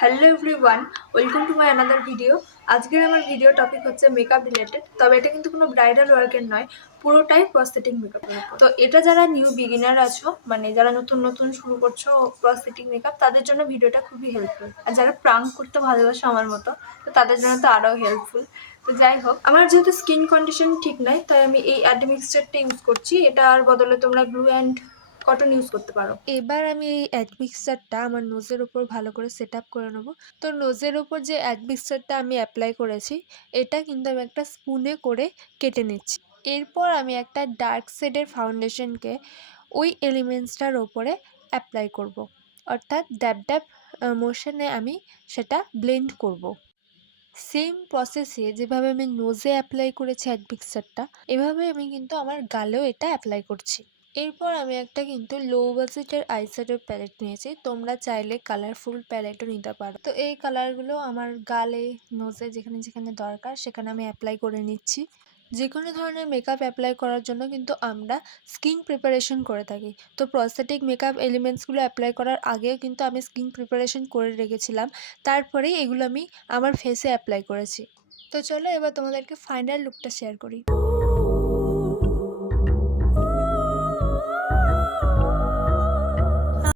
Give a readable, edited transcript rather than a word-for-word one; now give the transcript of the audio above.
Hello everyone, welcome to my another video. আজকের আমার video topic হচ্ছে মেকআপ রিলেটেড, তবে এটা কিন্তু কোনো ব্রাইডাল ওয়ার্কের নয়, পুরোটাই প্রস্থেটিক মেকআপের উপর। তো এটা যারা নিউ বিগিনার আছো, মানে যারা নতুন নতুন শুরু করছো প্রস্থেটিক মেকআপ, তাদের জন্য ভিডিওটা খুবই হেল্পফুল। আর যারা প্রাঙ্ক করতে ভালোবাসো আমার মতো, তো তাদের জন্য তো আরও হেল্পফুল। তো যাই হোক, আমার যেহেতু স্কিন কন্ডিশন ঠিক নাই, তাই আমি এই অ্যাডমিক্সচারটা ইউজ করছি। এটার বদলে তোমরা ব্লু অ্যান্ড কটন ইউজ করতে পারো। এবার আমি এই অ্যাডমিক্সচারটা আমার নোজের উপর ভালো করে সেট আপ করে নেবো। তো নোজের উপর যে অ্যাডমিক্সচারটা আমি অ্যাপ্লাই করেছি, এটা কিন্তু আমি একটা স্পুনে করে কেটে নিচ্ছি। এরপর আমি একটা ডার্ক শেডের ফাউন্ডেশনকে ওই এলিমেন্টসটার ওপরে অ্যাপ্লাই করব। অর্থাৎ ড্যাব ড্যাব মোশনে আমি সেটা ব্লেন্ড করব। সেম প্রসেসে যেভাবে আমি নোজে অ্যাপ্লাই করেছি অ্যাডমিক্সচারটা, এভাবে আমি কিন্তু আমার গালেও এটা অ্যাপ্লাই করছি। এরপর আমি একটা কিন্তু লো বাজেটের আইশ্যাডো প্যালেট নিয়েছি। তোমরা চাইলে কালারফুল প্যালেটও নিতে পারো। তো এই কালারগুলো আমার গালে, নোজে যেখানে যেখানে দরকার সেখানে আমি অ্যাপ্লাই করে নিচ্ছি। যে কোনো ধরনের মেকআপ অ্যাপ্লাই করার জন্য কিন্তু আমরা স্কিন প্রিপারেশন করে থাকি। তো প্রস্থেটিক মেকআপ এলিমেন্টসগুলো অ্যাপ্লাই করার আগেও কিন্তু আমি স্কিন প্রিপারেশন করে রেখেছিলাম। তারপরেই এগুলো আমি আমার ফেসে অ্যাপ্লাই করেছি। তো চলো এবার তোমাদেরকে ফাইনাল লুকটা শেয়ার করি।